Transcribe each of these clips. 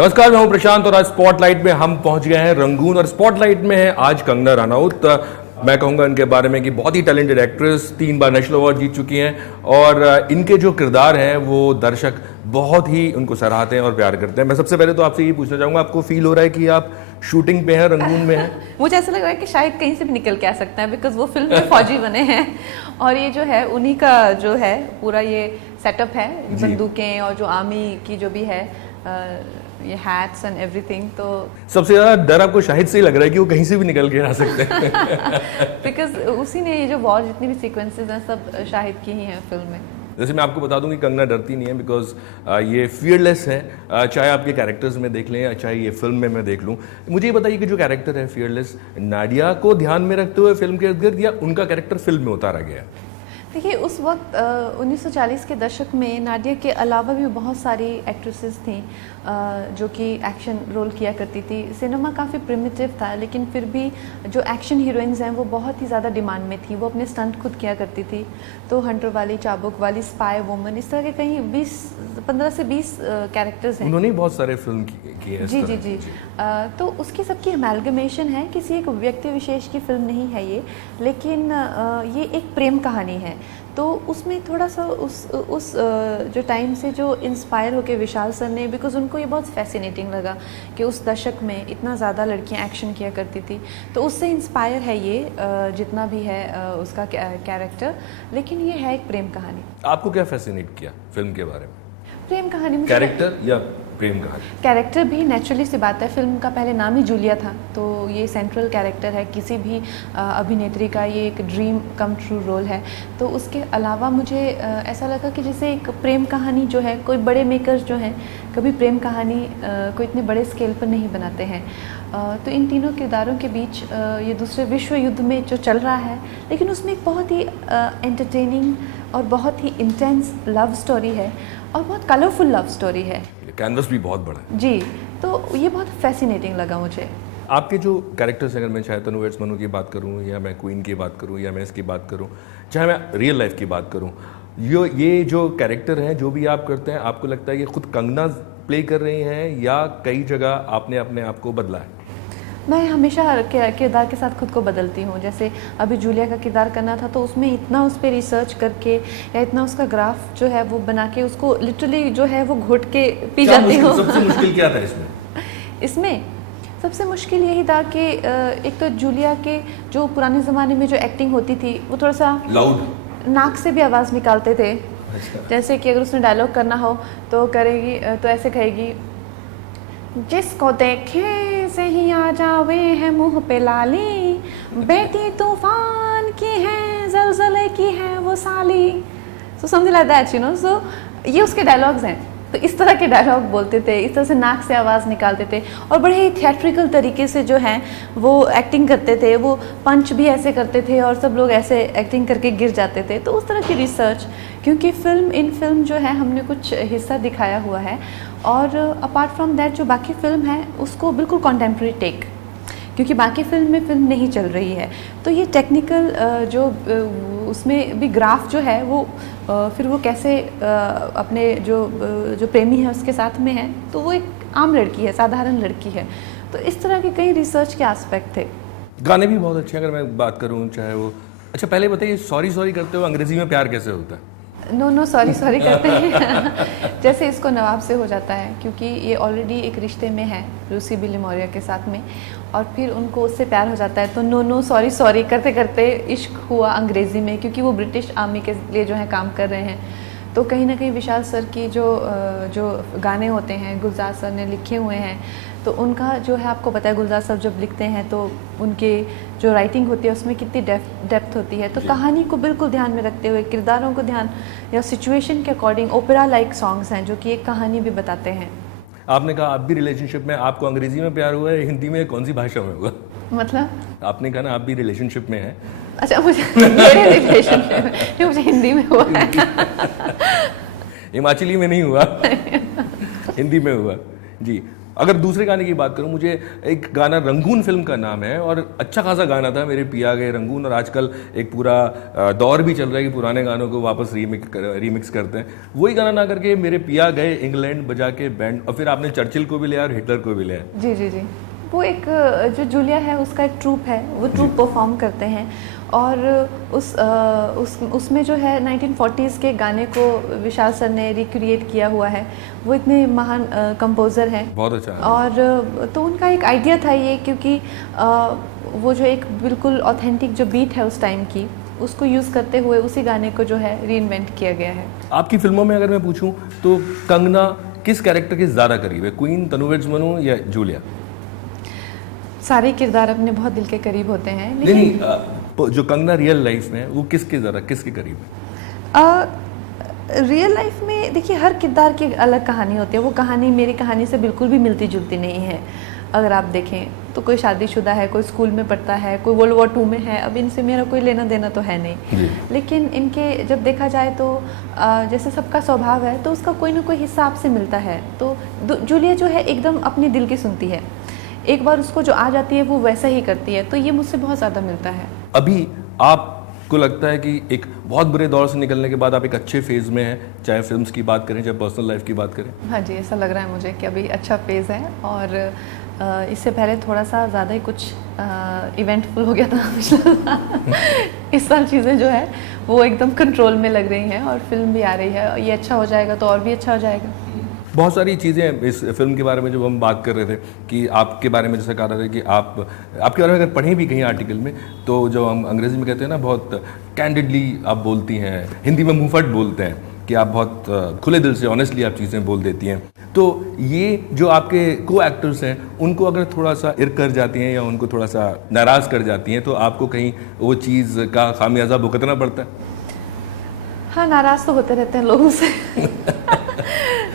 नमस्कार, मैं हूं प्रशांत और आज स्पॉटलाइट में हम पहुंच गए हैं रंगून और स्पॉटलाइट में है आज कंगना रनौत। मैं कहूंगा इनके बारे में कि बहुत ही टैलेंटेड एक्ट्रेस, 3 बार नेशनल अवार्ड जीत चुकी हैं और इनके जो किरदार हैं वो दर्शक बहुत ही उनको सराहते हैं और प्यार करते हैं। मैं सबसे पहले तो आपसे ये पूछना चाहूंगा, आपको फील हो रहा है कि आप शूटिंग पे हैं, रंगून में हैं? मुझे ऐसा लग रहा है कि शायद कहीं से भी निकल के आ सकता है, बिकॉज वो फिल्म में फौजी बने हैं और ये जो है उन्हीं का जो है पूरा ये सेटअप है, बंदूकें और जो आर्मी की जो भी है ये हैट्स एंड एवरीथिंग। तो सबसे ज्यादा डर आपको शाहिद से ही लग रहा है कि वो कहीं से भी निकल के आ सकते हैं बिकॉज उसी ने ये जो वॉर जितनी भी सीक्वेंसेस हैं सब शाहिद की ही हैं फिल्म में। जैसे मैं आपको बता दूं कि कंगना डरती नहीं है, बिकॉज ये फियरलेस है, चाहे आपके कैरेक्टर्स में देख लें या चाहे ये फिल्म में मैं देख लूं। मुझे ये बताइए कि जो कैरेक्टर है फियरलेस, नाडिया को ध्यान में रखते हुए फिल्म के इर्द गिर्द या उनका कैरेक्टर फिल्म में उतारा गया है? देखिए, उस वक्त 1940 के दशक में नाडिया के अलावा भी बहुत सारी एक्ट्रेसेस थीं जो कि एक्शन रोल किया करती थी। सिनेमा काफ़ी प्रिमिटिव था, लेकिन फिर भी जो एक्शन हीरोइंस हैं वो बहुत ही ज़्यादा डिमांड में थी। वो अपने स्टंट खुद किया करती थी। तो हंटर वाली, चाबुक वाली, स्पाई वुमन, इस तरह के कहीं 15 से 20 कैरेक्टर्स हैं। उन्होंने बहुत सारे फिल्म किए हैं। जी जी जी। तो उसकी सबकी अमेलगमेशन है, किसी एक व्यक्ति विशेष की फिल्म नहीं है ये, लेकिन ये एक प्रेम कहानी है। तो उसमें थोड़ा सा उस जो टाइम से जो इंस्पायर होके विशाल सर ने, बिकॉज उनको ये बहुत फैसिनेटिंग लगा कि उस दशक में इतना ज़्यादा लड़कियां एक्शन किया करती थी, तो उससे इंस्पायर है ये जितना भी है उसका कैरेक्टर। लेकिन ये है एक प्रेम कहानी। आपको क्या फैसिनेट किया फिल्म के बारे में? प्रेम कहानी में कैरेक्टर या प्रेम कहानी? कैरेक्टर भी नेचुरली सी बात है। फिल्म का पहले नाम ही जूलिया था, तो ये सेंट्रल कैरेक्टर है किसी भी अभिनेत्री का, ये एक ड्रीम कम ट्रू रोल है। तो उसके अलावा मुझे ऐसा लगा कि जैसे एक प्रेम कहानी जो है, कोई बड़े मेकर्स जो हैं कभी प्रेम कहानी को इतने बड़े स्केल पर नहीं बनाते हैं। तो इन तीनों किरदारों के बीच ये दूसरे विश्व युद्ध में जो चल रहा है, लेकिन उसमें एक बहुत ही एंटरटेनिंग और बहुत ही इंटेंस लव स्टोरी है और बहुत कलरफुल लव स्टोरी है। कैनवस भी बहुत बड़ा है जी, तो ये बहुत फैसिनेटिंग लगा मुझे। आपके जो कैरेक्टर्स, अगर मैं चाहे तनु वेड्स मनु की बात करूं या मैं क्वीन की बात करूं या मैं इसकी बात करूं, चाहे मैं रियल लाइफ की बात करूं, ये जो कैरेक्टर हैं जो भी आप करते हैं, आपको लगता है ये खुद कंगना प्ले कर रही हैं या कई जगह आपने अपने आप को बदला है? मैं हमेशा किरदार के साथ खुद को बदलती हूँ। जैसे अभी जूलिया का किरदार करना था तो उसमें इतना उस पर रिसर्च करके या इतना उसका ग्राफ जो है वो बना के उसको लिटरली जो है वो घोट के पी जाती हूँ। सबसे मुश्किल क्या था इसमें? इसमें सबसे मुश्किल यही था कि एक तो जूलिया के जो पुराने ज़माने में जो एक्टिंग होती थी वो थोड़ा सा लाउड, नाक से भी आवाज़ निकालते थे। अच्छा। जैसे कि अगर उसने डायलॉग करना हो तो करेगी, तो ऐसे कहेगी, जिसको देखे से ही आ जावे है मुंह पे लाली, बेटी तूफान की है जलजले की है वो साली। So something like that, you know. So ये उसके डायलॉग्स हैं। तो इस तरह के डायलॉग बोलते थे, इस तरह से नाक से आवाज़ निकालते थे और बड़े ही थिएट्रिकल तरीके से जो हैं वो एक्टिंग करते थे। वो पंच भी ऐसे करते थे और सब लोग ऐसे एक्टिंग करके गिर जाते थे। तो उस तरह की रिसर्च, क्योंकि इन फिल्म जो है हमने कुछ हिस्सा दिखाया हुआ है और अपार्ट फ्रॉम दैट जो बाकी फिल्म है उसको बिल्कुल कॉन्टेम्प्रेरी टेक, क्योंकि बाकी फिल्म में फिल्म नहीं चल रही है। तो ये टेक्निकल जो उसमें भी ग्राफ जो है वो फिर वो कैसे अपने जो प्रेमी है उसके साथ में है, तो वो एक आम लड़की है, साधारण लड़की है। तो इस तरह के कई रिसर्च के एस्पेक्ट थे। गाने भी बहुत अच्छे हैं अगर मैं बात करूं, चाहे वो। अच्छा, पहले बताइए, सॉरी सॉरी करते हुए अंग्रेजी में प्यार कैसे होता है? नो सॉरी करते हैं जैसे इसको नवाब से हो जाता है, क्योंकि ये ऑलरेडी एक रिश्ते में है लूसी बिली मौर्य के साथ में, और फिर उनको उससे प्यार हो जाता है। तो नो सॉरी करते करते इश्क हुआ अंग्रेज़ी में, क्योंकि वो ब्रिटिश आर्मी के लिए जो है काम कर रहे हैं। तो कहीं ना कहीं विशाल सर की जो गाने होते हैं गुलजार सर ने लिखे हुए हैं, तो उनका जो है आपको पता है गुलजार सर जब लिखते हैं तो उनके जो राइटिंग होती है उसमें कितनी डेप्थ होती है। तो कहानी को बिल्कुल ध्यान में रखते हुए, किरदारों को ध्यान या सिचुएशन के अकॉर्डिंग ओपेरा लाइक सॉन्ग्स हैं जो कि एक कहानी भी बताते हैं। आपने कहा आप भी रिलेशनशिप में, आपको अंग्रेजी में प्यार हुआ है, हिंदी में कौन सी भाषा में हुआ? मतलब आपने कहा ना आप भी रिलेशनशिप में हैं। अच्छा, मुझे मेरे रिलेशनशिप में मुझे हिंदी में हुआ है हिमाचली में नहीं हुआ हिंदी में हुआ। जी, अगर दूसरे गाने की बात करूं, मुझे एक गाना रंगून फिल्म का नाम है और अच्छा खासा गाना था, मेरे पिया गए रंगून, और आजकल एक पूरा दौर भी चल रहा है कि पुराने गानों को वापस रीमिक्स करते हैं। वही गाना ना करके मेरे पिया गए इंग्लैंड बजा के बैंड, और फिर आपने चर्चिल को भी लिया और हिटलर को भी लिया। जी जी जी, वो एक जो जूलिया है उसका एक ट्रूप है, वो ट्रूप परफॉर्म करते हैं और उसमें जो है 1940s के गाने को विशाल सर ने रिक्रिएट किया हुआ है। वो इतने महान कंपोज़र हैं, बहुत अच्छा है। और तो उनका एक आइडिया था ये, क्योंकि वो जो एक बिल्कुल ऑथेंटिक जो बीट है उस टाइम की, उसको यूज़ करते हुए उसी गाने को जो है रीइन्वेंट किया गया है। आपकी फिल्मों में अगर मैं पूछूं तो कंगना किस कैरेक्टर के ज़्यादा करीब है, क्वीन, तनुवेज मनु या जूलिया? सारे किरदार अपने बहुत दिल के करीब होते हैं, नहीं, जो कंगना रियल लाइफ में है वो किसके करीब है? रियल लाइफ में देखिए हर किरदार की अलग कहानी होती है। वो कहानी मेरी कहानी से बिल्कुल भी मिलती जुलती नहीं है। अगर आप देखें तो कोई शादीशुदा है, कोई स्कूल में पढ़ता है, कोई वर्ल्ड वॉर 2 में है, अब इनसे मेरा कोई लेना देना तो है नहीं। लेकिन इनके जब देखा जाए तो जैसे सबका स्वभाव है तो उसका कोई ना कोई हिस्सा आपसे मिलता है। तो जूलिया जो है एकदम अपने दिल की सुनती है, एक बार उसको जो आ जाती है वो वैसा ही करती है, तो ये मुझसे बहुत ज़्यादा मिलता है। अभी आपको लगता है कि एक बहुत बुरे दौर से निकलने के बाद आप एक अच्छे फेज़ में हैं, चाहे फिल्म्स की बात करें चाहे पर्सनल लाइफ की बात करें? हाँ जी, ऐसा लग रहा है मुझे कि अभी अच्छा फेज़ है, और इससे पहले थोड़ा सा ज़्यादा ही कुछ इवेंटफुल हो गया था पिछला इस साल चीज़ें जो है वो एकदम कंट्रोल में लग रही हैं, और फिल्म भी आ रही है, ये अच्छा हो जाएगा तो और भी अच्छा हो जाएगा। बहुत सारी चीज़ें इस फिल्म के बारे में जब हम बात कर रहे थे कि आपके बारे में जैसे कहा रहे थे कि आपके बारे में अगर पढ़ें भी कहीं आर्टिकल में तो जो हम अंग्रेजी में कहते हैं ना, बहुत कैंडिडली आप बोलती हैं, हिंदी में मुंहफट बोलते हैं कि आप बहुत खुले दिल से ऑनेस्टली आप चीज़ें बोल देती हैं। तो ये जो आपके को एक्टर्स हैं उनको अगर थोड़ा सा इर्क कर जाती हैं या उनको थोड़ा सा नाराज़ कर जाती हैं तो आपको कहीं वो चीज़ का खामियाजा भुगतना पड़ता है? हाँ, नाराज़ तो होते रहते हैं लोगों से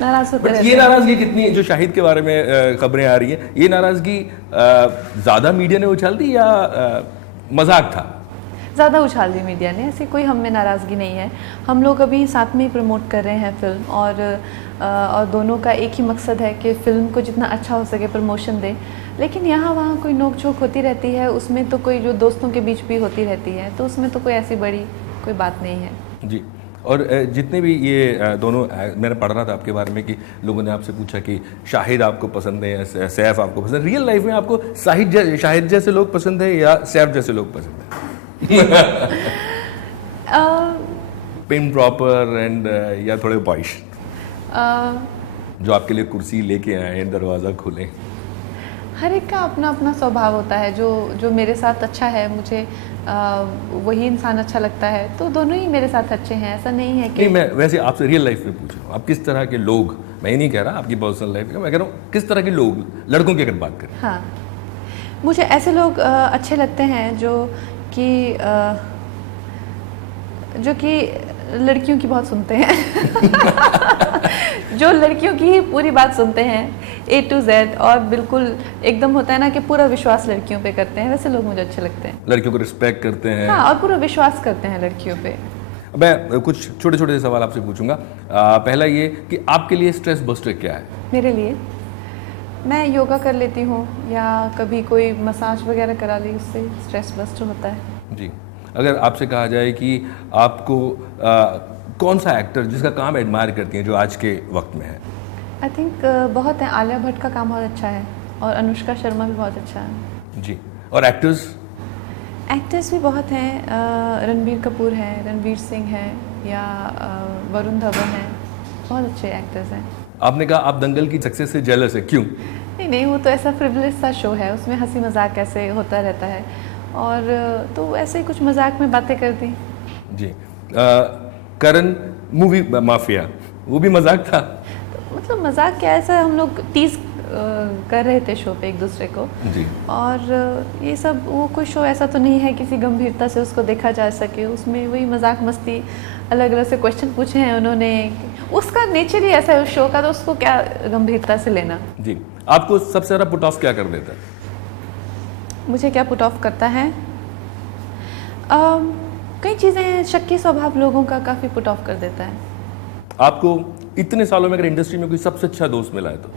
नाराज़ होते रहते हैं। ये नाराज़गी कितनी, जो शाहिद के बारे में खबरें आ रही हैं, ये नाराज़गी ज़्यादा मीडिया ने उछाल दी या मजाक था? ज़्यादा उछाल दी मीडिया ने, ऐसी कोई हम में नाराज़गी नहीं है। हम लोग अभी साथ में ही प्रमोट कर रहे हैं फिल्म, और दोनों का एक ही मकसद है कि फ़िल्म को जितना अच्छा हो सके प्रमोशन दें। लेकिन यहाँ वहाँ कोई नोक झोंक होती रहती है, उसमें तो कोई जो दोस्तों के बीच भी होती रहती है, तो उसमें तो कोई ऐसी बड़ी कोई बात नहीं है जी। और जितने भी ये दोनों, मैंने पढ़ रहा था आपके बारे में कि लोगों ने आपसे पूछा कि शाहिद आपको पसंद है या सैफ आपको पसंद है, रियल लाइफ में आपको शाहिद जैसे लोग पसंद है या सैफ जैसे लोग पसंद है? पिन प्रॉपर एंड या थोड़े बॉयश, जो आपके लिए कुर्सी लेके आए, दरवाज़ा खोलें? हर एक का अपना अपना स्वभाव होता है। जो मेरे साथ अच्छा है, मुझे वही इंसान अच्छा लगता है, तो दोनों ही मेरे साथ अच्छे हैं। ऐसा नहीं है कि नहीं, मैं वैसे आपसे रियल लाइफ में पूछ रहा हूँ, आप किस तरह के लोग, मैं ये नहीं कह रहा आपकी पर्सनल लाइफ का, मैं कह रहा हूँ किस तरह के लोग, लड़कों की अगर बात करें। हाँ, मुझे ऐसे लोग अच्छे लगते हैं जो कि लड़कियों की बहुत सुनते हैं जो लड़कियों की ही पूरी बात सुनते हैं A to Z, और बिल्कुल एकदम होता है ना कि पूरा विश्वास लड़कियों पे करते हैं, वैसे लोग मुझे अच्छे लगते हैं। लड़कियों को रिस्पेक्ट करते हैं। हाँ, और पूरा विश्वास करते हैं लड़कियों पे। मैं कुछ छोटे छोटे सवाल आपसे पूछूंगा। पहला ये कि आपके लिए स्ट्रेस बस्टर क्या है? मेरे लिए, मैं योगा कर लेती हूँ या कभी कोई मसाज वगैरह करा ली, उससे स्ट्रेस बस्टर होता है जी। अगर आपसे कहा जाए कि आपको कौन सा एक्टर जिसका काम एडमायर करती हैं जो आज के वक्त में है? आई थिंक बहुत है। आलिया भट्ट का काम बहुत अच्छा है, और अनुष्का शर्मा भी बहुत अच्छा है जी। और एक्टर्स भी बहुत हैं। रणबीर कपूर है, रणवीर सिंह है, या वरुण धवन है, बहुत अच्छे एक्टर्स हैं। आपने कहा आप दंगल की सक्सेस से जेलस है, क्यों? नहीं, वो तो ऐसा फ्रिवलेस सा शो है, उसमें हंसी मजाक ऐसे होता रहता है, और तो ऐसे ही कुछ मजाक में बातें कर दी जी। करण मूवी माफिया, वो भी मजाक था? तो मतलब मजाक क्या, ऐसा हम लोग टीज कर रहे थे शो पे एक दूसरे को जी। और ये सब, वो कोई शो ऐसा तो नहीं है किसी गंभीरता से उसको देखा जा सके, उसमें वही मजाक मस्ती, अलग अलग से क्वेश्चन पूछे हैं उन्होंने, उसका नेचर ही ऐसा है उस शो का, तो उसको क्या गंभीरता से लेना। जी। आपको सबसे ज़्यादा पुट ऑफ क्या कर देता है? मुझे क्या पुट ऑफ करता है, कई चीज़ें हैं, शक्की स्वभाव लोगों का काफ़ी पुट ऑफ कर देता है। आपको इतने सालों में अगर इंडस्ट्री में कोई सबसे अच्छा दोस्त मिला है तो?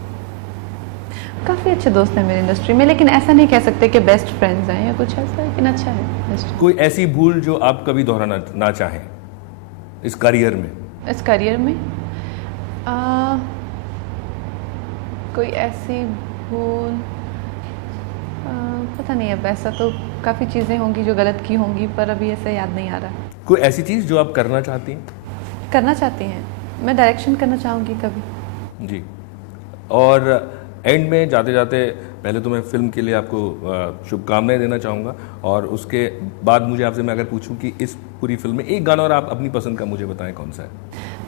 काफ़ी अच्छे दोस्त हैं मेरी इंडस्ट्री में, लेकिन ऐसा नहीं कह सकते कि बेस्ट फ्रेंड्स हैं या कुछ ऐसा, लेकिन अच्छा है इंडस्ट्री। कोई ऐसी भूल जो आप कभी दोहराना ना चाहें इस करियर में? इस करियर में कोई ऐसी भूल पता नहीं, अब ऐसा तो काफ़ी चीज़ें होंगी जो गलत की होंगी, पर अभी ऐसा याद नहीं आ रहा। कोई ऐसी चीज़ जो आप करना चाहती हैं? करना चाहती हैं, मैं डायरेक्शन करना चाहूँगी कभी। जी। और एंड में जाते जाते पहले तो मैं फिल्म के लिए आपको शुभकामनाएं देना चाहूँगा, और उसके बाद मुझे आपसे मैं अगर पूछूं कि इस पूरी फिल्म में एक गाना और आप अपनी पसंद का मुझे बताएं कौन सा है?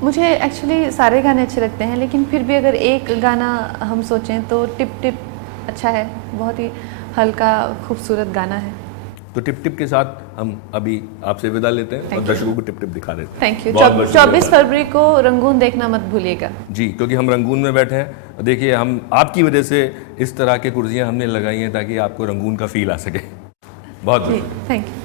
मुझे एक्चुअली सारे गाने अच्छे लगते हैं, लेकिन फिर भी अगर एक गाना हम सोचें तो टिप टिप अच्छा है, बहुत ही हल्का खूबसूरत गाना है। तो टिप टिप के साथ हम अभी आपसे विदा लेते हैं और दर्शकों को टिप टिप दिखा देते हैं। Thank you. बहुत बहुत शुक्रिया। 24 फरवरी को रंगून देखना मत भूलिएगा। जी, क्योंकि हम रंगून में बैठे हैं। देखिए, हम आपकी वजह से इस तरह के कुर्सियां हमने लगाई हैं ताकि आपको रंगून का फील आ सके। बहुत जी, थैंक यू।